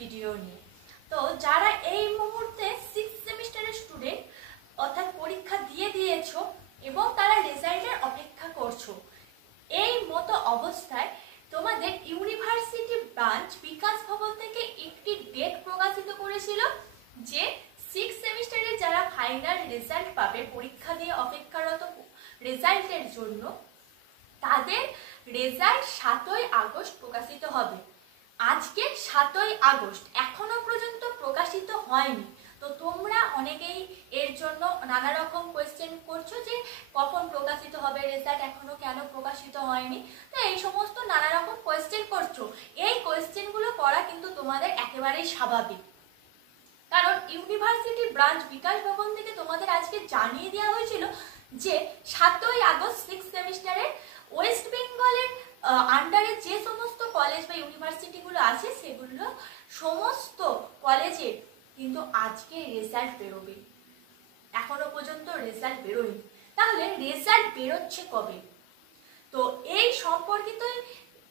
Video নিয়ে। তো যারা এই মুহূর্তে 6th সেমিস্টারের স্টুডেন্ট অর্থাৎ পরীক্ষা দিয়ে দিয়েছো এবং তারা রেজাল্টের অপেক্ষা করছো, এই মতো অবস্থায় তোমাদের ইউনিভার্সিটি ব্রাঞ্চ বিকাশ ভবন থেকে একটি ডেট প্রকাশিত করেছিল যে 6th সেমিস্টারে যারা ফাইনাল রেজাল্ট পাবে, পরীক্ষা দিয়ে অপেক্ষারত রেজাল্টের জন্য, তাদের রেজাল্ট 7ই আগস্ট প্রকাশিত হবে। আজকে 7ই আগস্ট এখনো পর্যন্ত প্রকাশিত হয়নি। তো তোমরা অনেকেই এর জন্য নানা রকম কোয়েশ্চেন করছো যে কখন প্রকাশিত হবে রেজাল্ট, এখনো কেন প্রকাশিত হয়নি। তো এই সমস্ত নানা রকম কোয়েশ্চেন করছো। এই কোয়েশ্চেনগুলো করা কিন্তু তোমাদের একেবারেই স্বাভাবিক, কারণ ইউনিভার্সিটি ব্রাঞ্চ বিকাশ ভবন থেকে তোমাদের আজকে জানিয়ে দেওয়া হয়েছিল যে 7ই আগস্ট 6th সেমিস্টারের ওয়েস্ট বেঙ্গলের আন্ডারে যে সমস্ত কলেজ বা ইউনিভার্সিটিগুলো আছে সেগুলো সমস্ত কলেজে কিন্তু আজকে রেজাল্ট বেরোবে। এখনো পর্যন্ত রেজাল্ট বেরোয়নি। তাহলে রেজাল্ট বেরোচ্ছে কবে? তো এই সম্পর্কিতই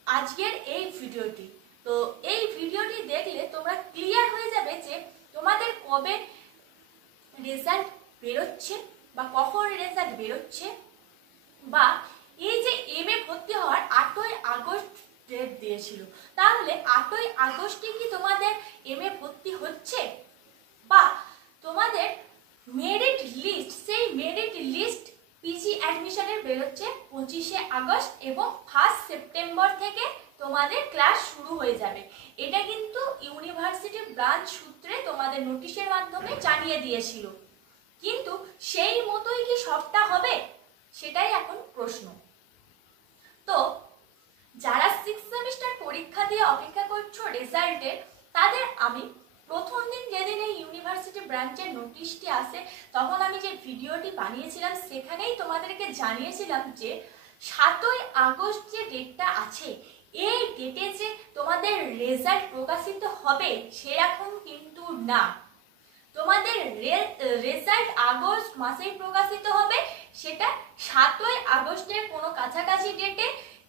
আজকের এই ভিডিওটি। তো এই ভিডিওটি দেখলে তোমরা ক্লিয়ার হয়ে যাবে যে তোমাদের কবে রেজাল্ট বেরোচ্ছে বা কখন রেজাল্ট বেরোচ্ছে, বা এই যে এমএ ভর্তি হওয়ার 8ই আগস্ট ডেট দিয়েছিল, তাহলে 8ই আগস্টে কি তোমাদের এমএ ভর্তি হচ্ছে, বা তোমাদের মেরিট লিস্ট, সেই মেরিট লিস্ট পিজি অ্যাডমিশনের বেরোচ্ছে 25শে আগস্ট এবং 1 সেপ্টেম্বর থেকে তোমাদের ক্লাস শুরু হয়ে যাবে। এটা কিন্তু ইউনিভার্সিটি ব্রাঞ্চ সূত্রে তোমাদের নোটিশের মাধ্যমে জানিয়ে দিয়েছিল। কিন্তু সেই মতোই কি সবটা হবে, সেটাই এখন প্রশ্ন। তো যারা 6th সেমিস্টার পরীক্ষা দিয়ে অপেক্ষা করছো রেজাল্টের, তাদের আমি প্রথম দিন যেদিন এই ইউনিভার্সিটি ব্রাঞ্চের নোটিশটি আসে, তখন আমি যে ভিডিওটি বানিয়েছিলাম সেখানেই তোমাদেরকে জানিয়েছিলাম যে 7ই আগস্ট যে ডেটটা আছে, এই ডেটে যে তোমাদের রেজাল্ট প্রকাশিত হবে সেরকম কিন্তু না। তোমাদের রেজাল্ট আগস্ট মাসেই প্রকাশিত হবে, সেটা 7ই আগস্টের কোনো কাছাকাছি ডেটে,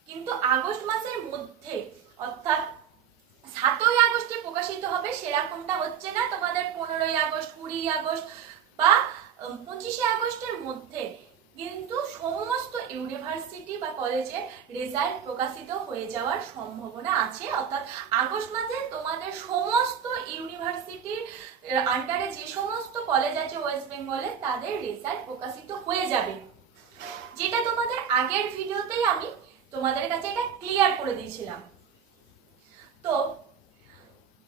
কিন্তু আগস্ট মাসের মধ্যে অর্থাৎ 7ই আগস্টে প্রকাশিত হবে সেরকমটা হচ্ছে না। তোমাদের 15ই আগস্ট, 20ই আগস্ট বা 25শে আগস্টের মধ্যে কিন্তু সমস্ত ইউনিভার্সিটি বা কলেজের রেজাল্ট প্রকাশিত হয়ে যাওয়ার সম্ভাবনা আছে। অর্থাৎ আগস্ট মাসে তোমাদের সমস্ত ইউনিভার্সিটির আন্ডারে যে সমস্ত কলেজ আছে ওয়েস্ট বেঙ্গলে, তাদের রেজাল্ট প্রকাশিত হয়ে যাবে, যেটা তোমাদের আগের ভিডিওতেই আমি তোমাদের কাছে এটা ক্লিয়ার করে দিয়েছিলাম। তো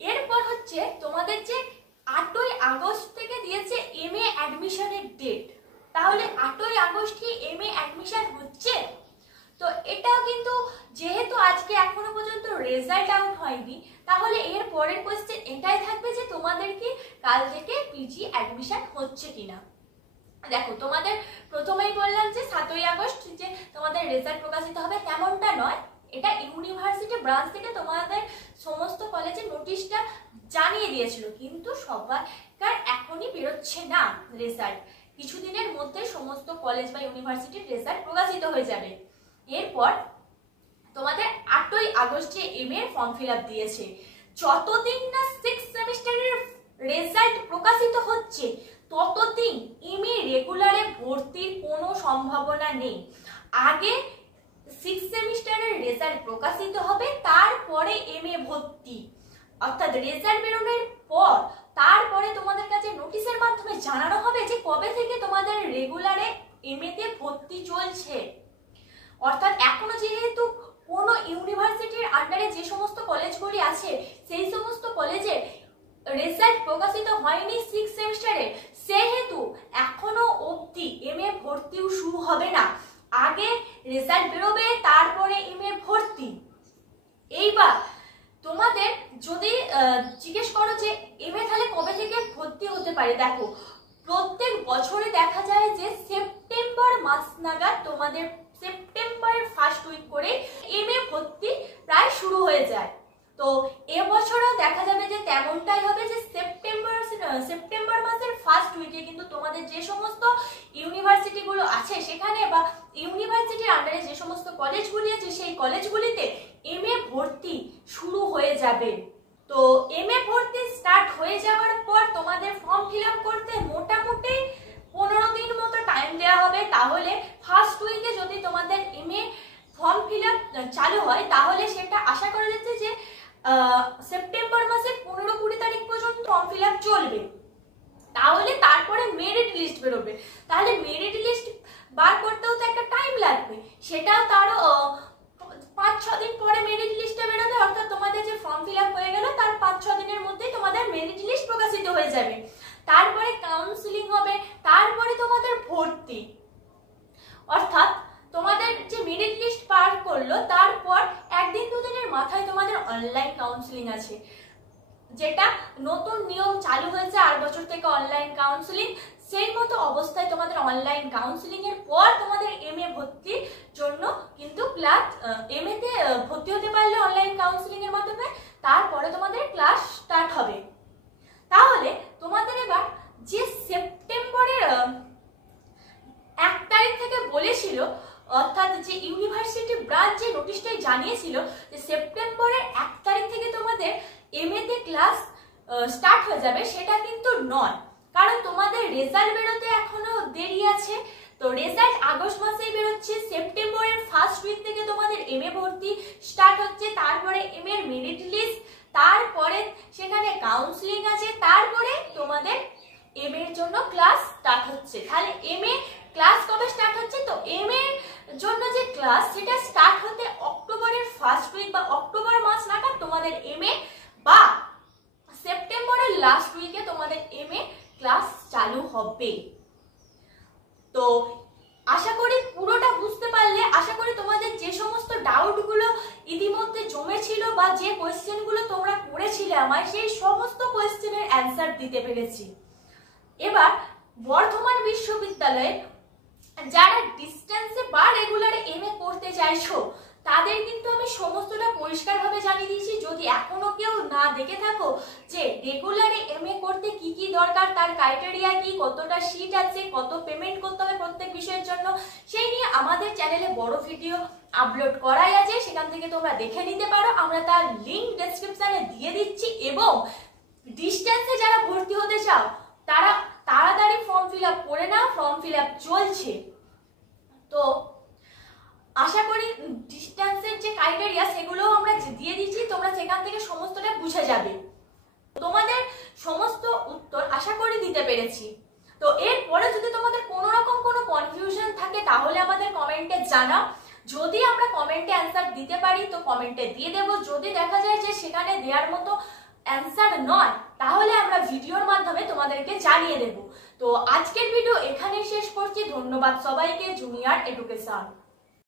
এরপর হচ্ছে তোমাদের যে 8ই আগস্ট থেকে দিয়েছে এমএ অ্যাডমিশনের ডেট, তাহলে 8ই আগস্ট কি এমএ অ্যাডমিশন হচ্ছে? তো এটাও কিন্তু যেহেতু আজকে এখনো পর্যন্ত রেজাল্ট আউট হয়নি, তাহলে এর পরের কোয়েশ্চেন এটাই থাকবে যে তোমাদের কি কাল থেকে পিজি অ্যাডমিশন হচ্ছে কিনা। দেখো, তোমাদের প্রথমেই বললাম যে 7ই আগস্ট যে তোমাদের রেজাল্ট প্রকাশিত হবে, তেমনটা নয়। এটা ইউনিভার্সিটি ব্রাঞ্চ থেকে তোমাদের সমস্ত কলেজের নোটিশটা জানিয়ে দিয়েছিল, কিন্তু সবাইকার এখনই বেরোচ্ছে না রেজাল্ট। কিছুদিনের মধ্যে সমস্ত কলেজ বা ইউনিভার্সিটির রেজাল্ট প্রকাশিত হয়ে যাবে। এরপর তোমাদের 8ই আগস্ট যে এমএ ফর্ম ফিল আপ দিয়েছে, যতদিন না 6th সেমিস্টারের রেজাল্ট প্রকাশিত হচ্ছে ততদিন এমএ রেগুলারে ভর্তির কোনো সম্ভাবনা নেই। আগে 6th সেমিস্টারের রেজাল্ট প্রকাশিত হবে, তারপরে এমএ ভর্তি, অর্থাৎ রেজাল্ট বেরোনোর পর তারপরে তোমাদের কাছে নোটিশের মাধ্যমে জানানো হবে যে কবে থেকে তোমাদের রেগুলারে এমএতে ভর্তি চলছে। অর্থাৎ এখনো যেহেতু কোনো ইউনিভার্সিটির আন্ডারে যে সমস্ত কলেজগুলি আছে সেই সমস্ত কলেজের রেজাল্ট প্রকাশিত হয়নি 6th সেমিস্টারে, সেহেতু এখনো অবধি এমএ ভর্তিও শুরু হবে না। আগে রেজাল্ট বেরোবে, তারপরে এমএ ভর্তি। এইবার তোমাদের যদি জিজ্ঞেস করো যে এমএ তাহলে কবে থেকে ভর্তি হতে পারে, দেখো প্রত্যেক বছরে দেখা যায় যে সেপ্টেম্বর মাস নাগাদ তোমাদের সেপ্টেম্বরের ফার্স্ট উইক করে এমএ ভর্তি প্রায় শুরু হয়ে যায়। তো এবছরও দেখা যাবে যে তেমনটাই হবে, যে সেপ্টেম্বর মাসের ফার্স্ট উইকে কিন্তু তোমাদের যে সমস্ত ইউনিভার্সিটিগুলো আছে সেখানে বা ইউনিভার্সিটির আন্ডারে যে সমস্ত কলেজগুলি আছে সেই কলেজগুলিতে এমএ ভর্তি শুরু হয়ে যাবে। তো এমএ ভর্তি হয়ে যাওয়ার পর তোমাদের ফর্ম ফিল আপ করতে মোটামুটি 15 দিন মতো টাইম দেওয়া হবে। তাহলে ফার্স্ট উইকে যদি তোমাদের MA ফর্ম ফিল আপ চালু হয় তাহলে সেটা আশা করা যাচ্ছে যে সেপ্টেম্বর মাসের 15-20 তারিখ পর্যন্ত ফর্ম ফিল আপ চলবে। তাহলে তারপরে মেরিট লিস্ট বেরোবে। তাহলে মেরিট লিস্ট বার করতেও তো একটা টাইম লাগবে, সেটাও তারও 5-6 দিন পরে মেরিট লিস্টে বেরোবে। অর্থাৎ তোমাদের যে ফর্ম ফিল আপ হয়ে গেল তার 5-6 দিনের মধ্যেই তোমাদের মেরিট লিস্ট প্রকাশিত হয়ে যাবে। তারপরে কাউন্সিলিং হবে, তারপরে তোমাদের ভর্তি। অর্থাৎ তোমাদের যে মেরিট লিস্ট পার করলো তারপর 1-2 দিনের মাথায় তোমাদের অনলাইন কাউন্সিলিং আছে, যেটা নতুন নিয়ম চালু হয়েছে 8 বছর থেকে অনলাইন কাউন্সিলিং। সেই মতো অবস্থায় তোমাদের অনলাইন কাউন্সিলিং এর পর তোমাদের MA ভর্তির জন্য কিন্তু ক্লাস MA তে ভর্তি হতে পারলে অনলাইন কাউন্সিলিং এর মাধ্যমে তারপরে তোমাদের ক্লাস স্টার্ট হবে। তাহলে তোমাদের এবার যে সেপ্টেম্বরের 1 তারিখ থেকে বলেছিল, অর্থাৎ যে ইউনিভার্সিটি ব্রাঞ্চ যে নোটিশটাই জানিয়েছিল যে সেপ্টেম্বরের 1 তারিখ থেকে তোমাদের MA তে ক্লাস স্টার্ট হয়ে যাবে, সেটা কিন্তু নয়। কারণ তোমাদের রেজাল্ট বেরোতে এখনো দেরি আছে। তো রেজাল্ট আগস্ট মাসেই বেরোচ্ছে। সেপ্টেম্বরের ফার্স্ট উইক থেকে তোমাদের MA ভর্তি স্টার্ট হচ্ছে। তারপরে MA এর মেরিট লিস্ট, তারপরে সেখানে কাউন্সিলিং আছে, তারপরে তোমাদের MA এর জন্য ক্লাস স্টার্ট হচ্ছে। তাহলে MA ক্লাস কবে স্টার্ট হচ্ছে? তো MA এর জন্য যে ক্লাস সেটা স্টার্ট হতে অক্টোবরের ফার্স্ট উইক বা অক্টোবর মাস নাগাদ তোমাদের MA বা সেপ্টেম্বরের লাস্ট উইকে তোমাদের MA ক্লাস চালু হবে। তো আশা করি পুরোটা বুঝতে পারলে। আশা করি তোমাদের যে সমস্ত ডাউটগুলো ইতিমধ্যে জমেছিল বা যে কোয়েশ্চেনগুলো তোমরা করেছিলে আমায়, সেই সমস্ত কোয়েশ্চেনের অ্যান্সার দিতে পেরেছি। এবার বর্ধমান বিশ্ববিদ্যালয়ে যারা ডিস্টেন্সে বা রেগুলারে MA করতে চাইছো তাদের কিন্তু আমি সমস্তটা পরিষ্কারভাবে জানিয়ে দিয়েছি। যদি এখনো কেউ না দেখে থাকো যে রেগুলারে MA করতে কি কি দরকার, তার ক্রাইটেরিয়া কি, কতটা সিট আছে, কত পেমেন্ট করতে হবে প্রত্যেক বিষয়ের জন্য, সেই নিয়ে আমাদের চ্যানেলে বড় ভিডিও আপলোড করাই আছে, সেখান থেকে তোমরা দেখে নিতে পারো। আমরা তার লিংক ডেসক্রিপশনে দিয়ে দিচ্ছি। এবং ডিস্টেন্সে যারা ভর্তি হতে চাও তারা তাড়াতাড়ি ফর্ম ফিল আপ করে নাও, ফর্ম ফিল আপ চলছে। তো আশা করি ডিস্টেন্সের যে ক্রাইটেরিয়া সেগুলো আমরা দিয়ে দিচ্ছি, তোমরা সেখান থেকে সমস্তটা বুঝে যাবে। তোমাদের সমস্ত উত্তর আশা করি দিতে পেরেছি। তো এরপরে যদি তোমাদের কোনো রকম কোনো কনফিউশন থাকে তাহলে আমাদের কমেন্টে জানাও। যদি আমরা কমেন্টে অ্যান্সার দিতে পারি তো কমেন্টে দিয়ে দেব। যদি দেখা যায় যে সেখানে দেওয়ার মতো অ্যান্সার নয় তাহলে আমরা ভিডিওর মাধ্যমে তোমাদেরকে জানিয়ে দেব। তো আজকের ভিডিও এখানেই শেষ করছি। ধন্যবাদ সবাইকে। Junior education.